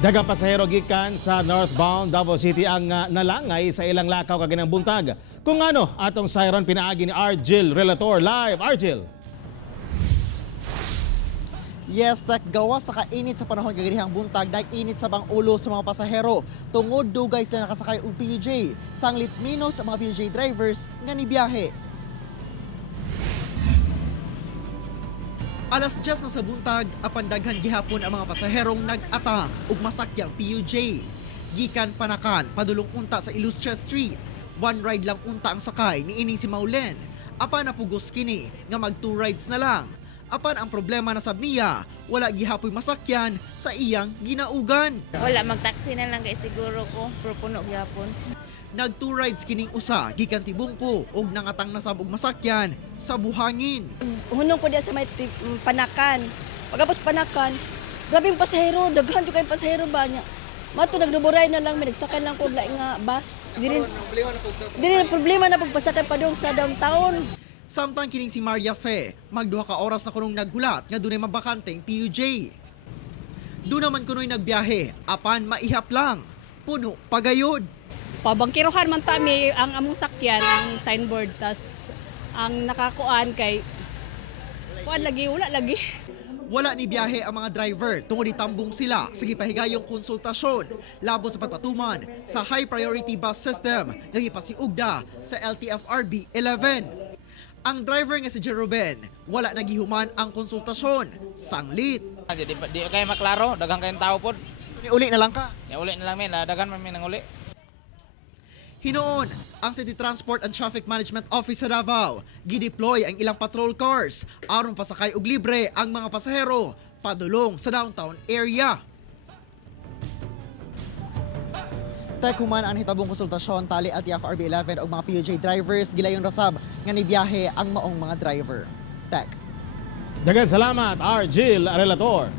Daghang pasahero gikan sa northbound Davao City ang nalangay sa ilang lakaw kaginang buntag. Kung ano, atong siren pinaagi ni Argil Relator live. Argil. Yes, gawa sa kainit sa panahon kaganihang buntag, init sa bang ulo sa mga pasahero. Tungod dugay sila nakasakay og PUJ. Sanglit minos sa mga PUJ drivers nga nibiyahe. Alas 10 na sa buntag, apan daghan gihapon ang mga pasaherong nag-atang ug masakyang PUJ. Gikan Panakan, padulong unta sa Illustra Street. One ride lang unta ang sakay ni ining si Maulen. Apan napugos kini nga mag 2 rides na lang. Apan ang problema na sab niya, wala gihapoy masakyan sa iyang ginaugan. Wala, mag-taxi na lang kay siguro ko, pero puno gyapon. Nag 2 rides kining usa, gikan Tibungko ug nangatang na sab og masakyan sa buhangin. Hunong po diya sa may Panakan. Pagkapos Panakan, grabing pasahero, daghan jud kay pasahero ba niya. Mato nagduburay na lang, may nagsakan lang po laing nga bus. Dili problema na pagpasakay pa dong sa downtown. Samtang kining si Maria Fe, magduha ka oras na kunong naggulat nga dunay mabakanteng PUJ. Doon naman kunoy nagbiyahe, apan maihap lang. Puno pagayod. Pabangkirohan man tami ang among sakyan, ang signboard, tas ang nakakuan kay kuan lagi, wala lagi. Wala ni biyahe ang mga driver tungod itambong sila sa gipahigayong konsultasyon labot sa pagpatuman sa high priority bus system nga gipasiugda sa LTFRB 11. Ang driver nga si Jeroben, wala nagihuman ang konsultasyon, sanglit. Di kayo maklaro, dagang kayong tao po. Uli na lang ka. Uli na lang min, dagan man min ang uli. Hinoon, ang City Transport and Traffic Management Office sa Davao, gideploy ang ilang patrol cars aron pasakay og libre ang mga pasahero padulong sa downtown area. Human ang hitabong konsultasyon tali LTFRB 11 og mga PUJ drivers gilayon rasab nga nibiyahe ang maong mga driver. Daghang salamat Argil Relator.